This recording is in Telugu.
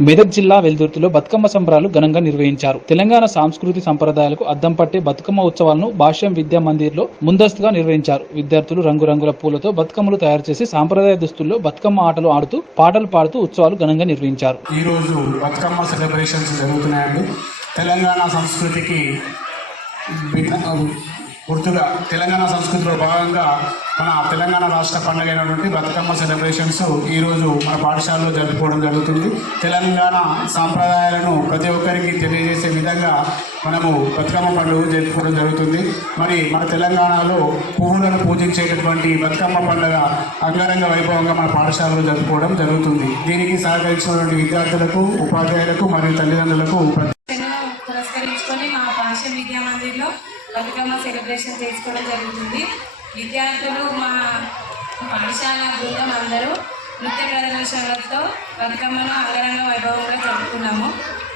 మెదక్ జిల్లా వెల్దుర్తిలో బతుకమ్మ సంబరాలు ఘనంగా నిర్వహించారు. తెలంగాణ సాంస్కృతి సంప్రదాయాలకు అద్దం పట్టే బతుకమ్మ ఉత్సవాలను భాష్యం విద్యా మందిర్లో ముందస్తుగా నిర్వహించారు. విద్యార్థులు రంగురంగుల పూలతో బతుకమ్మలు తయారు చేసి సాంప్రదాయ దుస్తుల్లో బతుకమ్మ ఆటలు ఆడుతూ పాటలు పాడుతూ ఉత్సవాలు ఘనంగా నిర్వహించారు. ఈరోజు బతుకమ్మ సెలబ్రేషన్స్ జరుగుతున్నాయండి. తెలంగాణ సంస్కృతికి గుర్తుగా తెలంగాణ సంస్కృతిలో భాగంగా మన తెలంగాణ రాష్ట్ర పండుగ అయినటువంటి బతుకమ్మ సెలబ్రేషన్స్ ఈరోజు మన పాఠశాలలో జరుపుకోవడం జరుగుతుంది. తెలంగాణ సాంప్రదాయాలను ప్రతి ఒక్కరికి తెలియజేసే విధంగా మనము బతుకమ్మ పండుగ జరుపుకోవడం జరుగుతుంది. మరి మన తెలంగాణలో పువ్వులను పూజించేటటువంటి బతుకమ్మ పండుగ అంగరంగ వైభవంగా మన పాఠశాలలో జరుపుకోవడం జరుగుతుంది. దీనికి సహకరించినటువంటి విద్యార్థులకు ఉపాధ్యాయులకు మరియు తల్లిదండ్రులకు ప్రతి పురస్కరించుకొని మా భాష విద్యా మందిర్లో బతుకమ్మ సెలబ్రేషన్ చేసుకోవడం జరుగుతుంది. విద్యార్థులు మా పాఠశాల బృందం అందరూ నృత్య ప్రదర్శనలతో బతుకమ్మను అంగరంగ